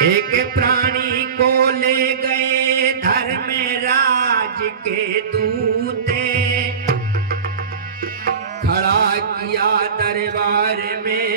एक प्राणी को ले गए धर्मराज के दूते, खड़ा किया दरबार में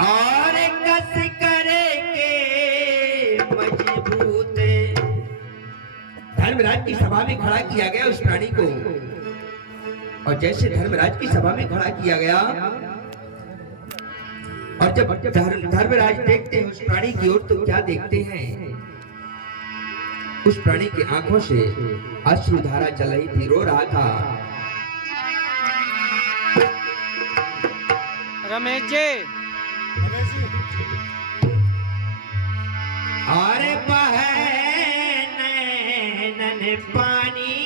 और कस करके मजबूत। धर्मराज की सभा में खड़ा किया गया उस प्राणी को, और जैसे धर्मराज की सभा में खड़ा किया गया और जब धर्मराज देखते हैं उस प्राणी की ओर तो क्या देखते हैं? उस प्राणी की आंखों से अश्रुधारा चल रही थी, रो रहा था। रमेश जी और बहे नैनन पानी,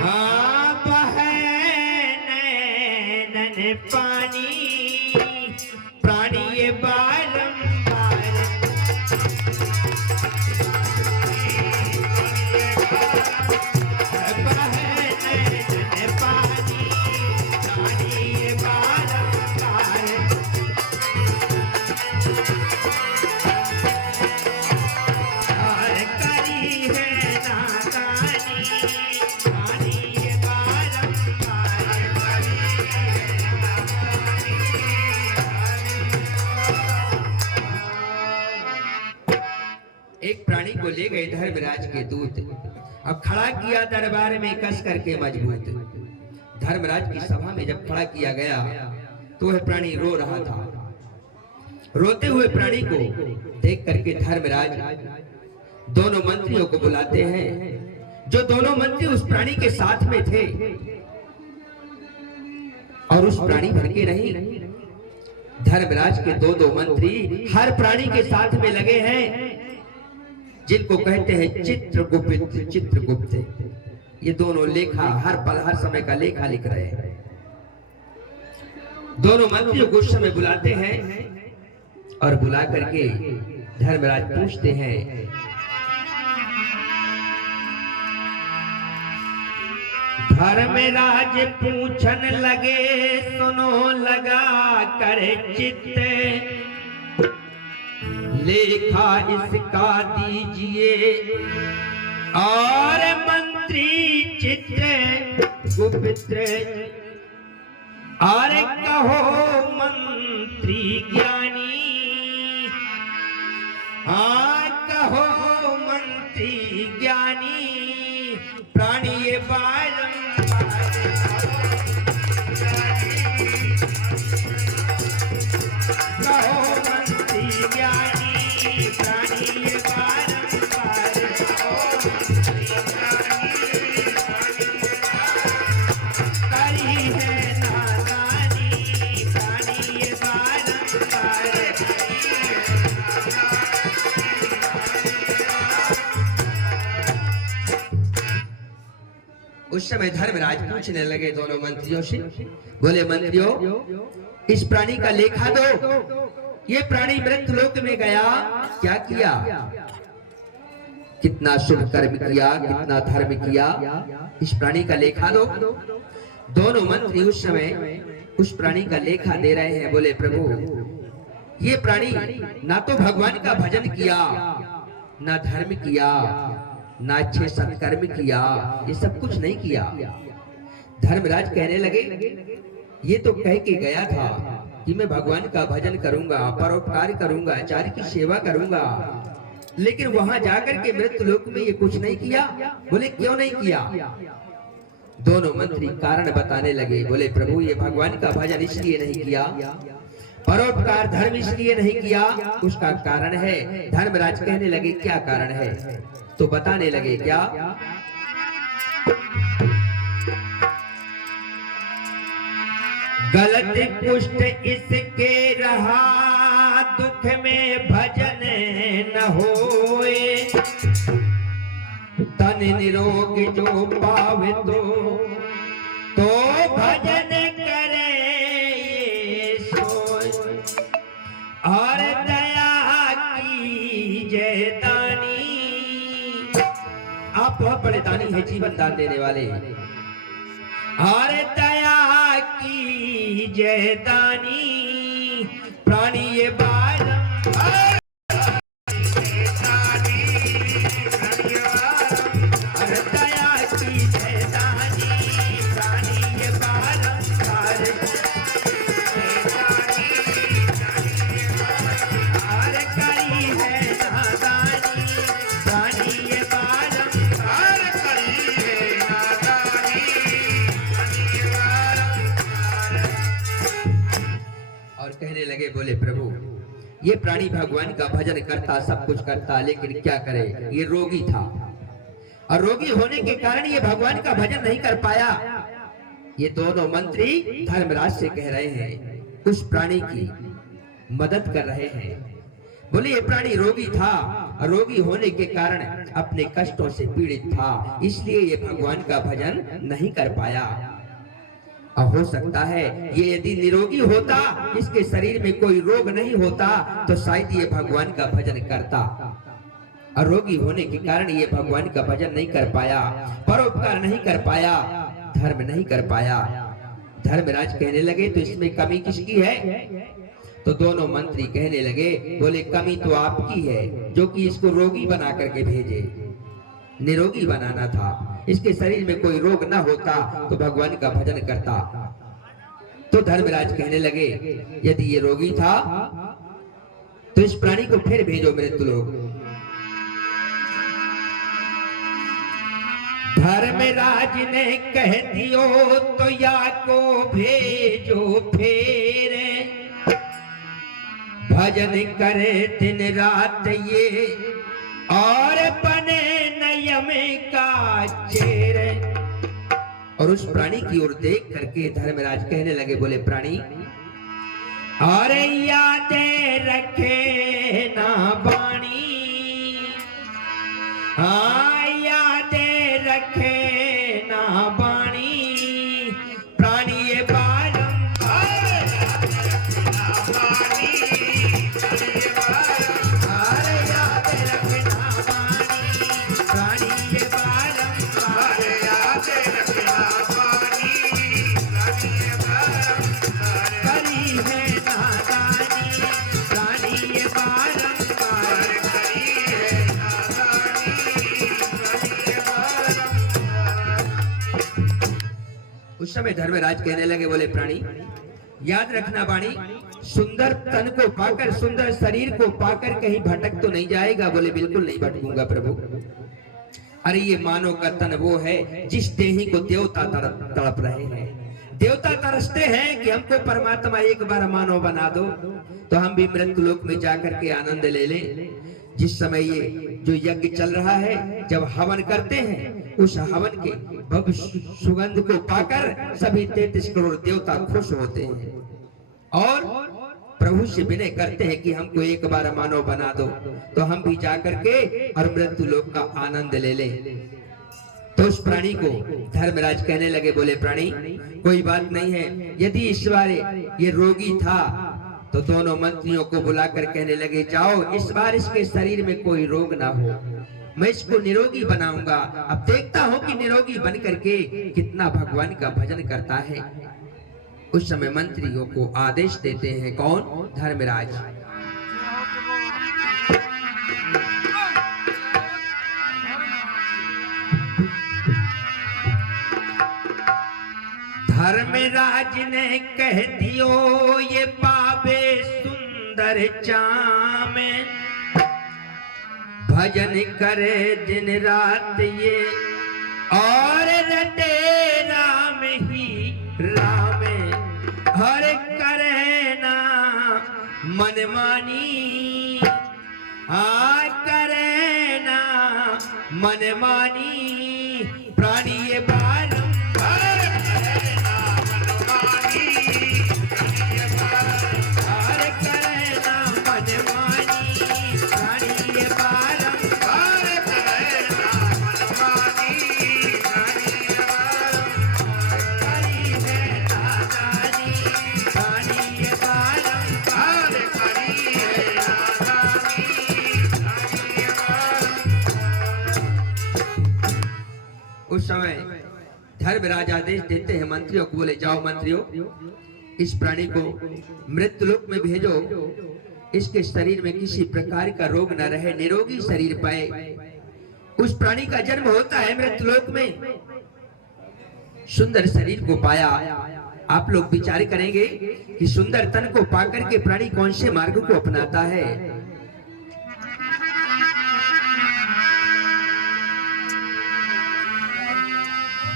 हाँ बहे नैनन पानी, प्राणी ये बारंबार बहे नैनन पानी, प्राणी ये बारंबार करी है नादानी, प्राणी ये बारंबार करी है नादानी। एक प्राणी को ले गए धर्मराज के दूत, अब खड़ा किया दरबार में कस करके मजबूत। धर्मराज की सभा में जब खड़ा किया गया तो वह प्राणी रो रहा था। रोते हुए प्राणी को देख करके धर्मराज दोनों मंत्रियों को बुलाते हैं, जो दोनों मंत्री उस प्राणी के साथ में थे, और उस प्राणी भर के नहीं, धर्मराज के दो दो मंत्री हर प्राणी के साथ में लगे हैं, जिनको कहते हैं चित्रगुप्त। चित्रगुप्त ये दोनों लेखा हर पल हर समय का लेखा लिख रहे हैं। दोनों मंत्रियों को उस समय बुलाते हैं और बुला करके धर्मराज पूछते हैं, धर्मराज पूछन लगे सुनो लगा कर चित्त, लेखा इसका दीजिए और मंत्री चित्रगुप्त, और कहो मंत्री ज्ञानी, हाँ कहो मंत्री ज्ञानी, प्राणी ये बारंबार कहो मंत्री ज्ञानी, प्राणी ये बारंबार कहो मंत्री ज्ञानी, करी है नादानी, प्राणी ये बारंबार करी है उस समय धर्मराज पूछने लगे दोनों मंत्रियों से, बोले मंत्रियों इस प्राणी का लेखा दो, ये प्राणी मृत्युलोक में गया क्या किया, कितना शुभ कर्म किया, कितना धर्म किया, इस प्राणी का लेखा दो। दोनों मंत्री उस समय उस प्राणी का लेखा दे रहे हैं। बोले प्रभु ये प्राणी ना तो भगवान का भजन किया, ना धर्म किया, ना अच्छे सत्कर्म किया, ये सब कुछ नहीं किया। धर्मराज कहने लगे ये तो कह के गया था कि मैं भगवान का भजन करूंगा, परोपकार करूंगा, आचार्य की सेवा करूंगा, लेकिन वहां जाकर के मृत्युलोक में ये कुछ नहीं किया। बोले क्यों नहीं किया? दोनों मंत्री कारण बताने लगे। बोले प्रभु ये भगवान का भजन इसलिए नहीं किया, परोपकार धर्म इसलिए नहीं किया, उसका कारण है। धर्मराज कहने लगे क्या कारण है? तो बताने लगे क्या, गलत कुष्ठ इसके रहा, दुख में भजन न होए, तन निरोग जो पावे तो भजन करे ये सोए, और दया की जय दानी। आप बहुत बड़े दानी है, जीवन दान देने वाले। और दया की जयदानी प्राणी ये बारंबार कहने लगे, बोले प्रभु ये प्राणी भगवान का भजन करता, सब कुछ करता, लेकिन क्या करे, ये रोगी था और रोगी होने के कारण ये भगवान का भजन नहीं कर पाया। ये दोनों मंत्री धर्मराज से कह रहे हैं, उस प्राणी की मदद कर रहे हैं। बोले ये प्राणी रोगी था और रोगी होने के कारण अपने कष्टों से पीड़ित था, इसलिए ये भगवान का भजन नहीं कर पाया। और हो सकता है ये यदि निरोगी होता, इसके शरीर में कोई रोग नहीं होता, तो शायद ये भगवान का भजन करता। और रोगी होने के कारण ये भगवान का भजन नहीं कर पाया, परोपकार नहीं कर पाया, धर्म नहीं कर पाया। धर्मराज कहने लगे, तो इसमें कमी किसकी है? तो दोनों मंत्री कहने लगे, बोले कमी तो आपकी है, जो कि इसको रोगी बना करके भेजे। निरोगी बनाना था, इसके शरीर में कोई रोग ना होता तो भगवान का भजन करता। तो धर्मराज कहने लगे, यदि ये रोगी था तो इस प्राणी को फिर भेजो मृत्यु लोक। धर्मराज ने कह दियो, तो या को भेजो फिर, भजन करे दिन रात ये, और बने नयम का चेर। और उस प्राणी की ओर देख करके धर्मराज कहने लगे, बोले प्राणी और याद रखे ना बाणी, हाँ याद रखे ना बाणी, प्राणी ये उस समय धर्मराज कहने लगे, बोले प्राणी याद रखना बाणी, सुंदर तन को पाकर, सुंदर शरीर को पाकर कहीं भटक तो नहीं जाएगा? बोले बिल्कुल नहीं भटकूंगा प्रभु। अरे ये मानव का तन वो है जिस देही को देवता तड़प रहे हैं। देवता तरसते हैं कि हमको परमात्मा एक बार मानव बना दो, तो हम भी मृत्यु लोक में जाकर के आनंद ले लें। जिस समय ये जो यज्ञ चल रहा है, जब हवन करते हैं, उस हवन के भव्य सुगंध को पाकर सभी 33 करोड़ देवता खुश होते हैं और प्रभु से विनय करते हैं कि हमको एक बार मानव बना दो, तो हम भी जाकर के और मृत्यु लोक का आनंद ले लें। तो उस प्राणी को धर्मराज कहने लगे, बोले प्राणी कोई बात नहीं है, यदि इस बार ये रोगी था तो दोनों मंत्रियों को बुलाकर कहने लगे, जाओ इस बार इसके शरीर में कोई रोग ना हो, मैं इसको निरोगी बनाऊंगा। अब देखता हूं कि निरोगी बन करके कितना भगवान का भजन करता है। उस समय मंत्रियों को आदेश देते हैं, कौन? धर्मराज। धर्मराज ने कह दियो, ये पावे सुंदर चाम, भजन करे दिन रात ये, और रटे राम ही राम, हर करे ना मनमानी, हाँ करे ना मनमानी, प्राणी ये धर्मराज आदेश देते हैं मंत्रियों को, बोले जाओ मंत्रियों, इस प्राणी को मृत्युलोक में भेजो, इसके शरीर में किसी प्रकार का रोग न रहे, निरोगी शरीर पाए। उस प्राणी का जन्म होता है मृत्युलोक में, सुंदर शरीर को पाया। आप लोग विचार करेंगे कि सुंदर तन को पाकर के प्राणी कौन से मार्ग को अपनाता है।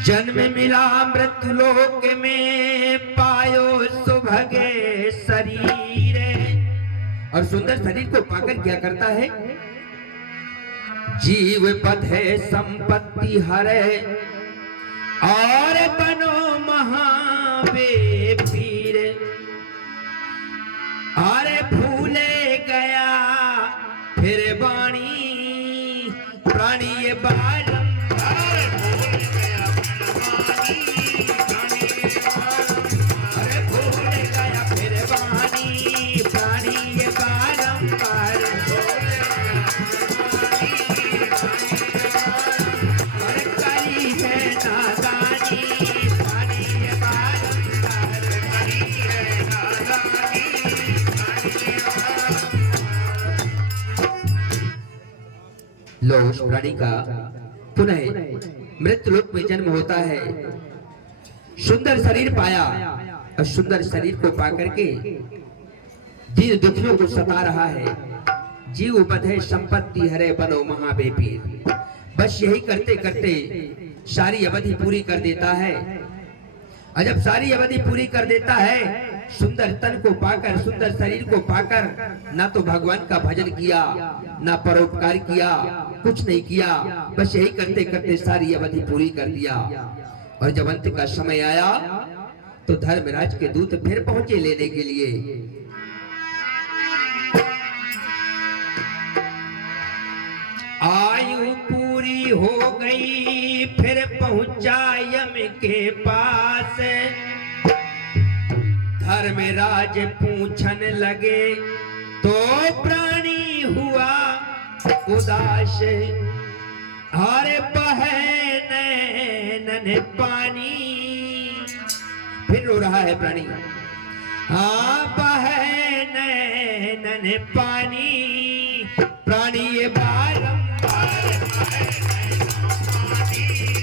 जन्म मिला मृत्युलोक में, पायो सुभगे शरीर। और सुंदर शरीर को पाकर क्या करता है, जीव बधे संपत्ति हरे, और बनो महाबेपीर। अरे भूले गया फिर वाणी, प्राणी ये बारंबार भूल गया अरे भूल गया फिर वाणी, प्राणी ये बारंबार अरे करी है नादानी, प्राणी ये बारंबार करी है नादानी। लो उस प्राणी का पुनः मृत्युलोक में जन्म होता है, सुंदर शरीर पाया, और सुंदर शरीर को पाकर के दीन दुखियों को सता रहा है। जीव बधे संपत्ति हरे, बनो महाबेपीर। बस यही करते करते सारी अवधि पूरी कर देता है। और जब सारी अवधि पूरी कर देता है, सुंदर तन को पाकर, सुंदर शरीर को पाकर, ना तो भगवान का भजन किया, ना परोपकार किया, कुछ नहीं किया। बस यही करते करते सारी अवधि पूरी कर दिया। और जब अंत का समय आया तो धर्मराज के दूत फिर पहुंचे लेने के लिए। आयु पूरी हो गई, फिर पहुंचा यम के पास। धर्मराज पूछन लगे तो प्राणी हुआ उदास। अरे बहे नैनन पानी, फिर रो रहा है प्राणी। हाँ बहे नैनन पानी, प्राणी ये बारंबार बहे नैनन पानी।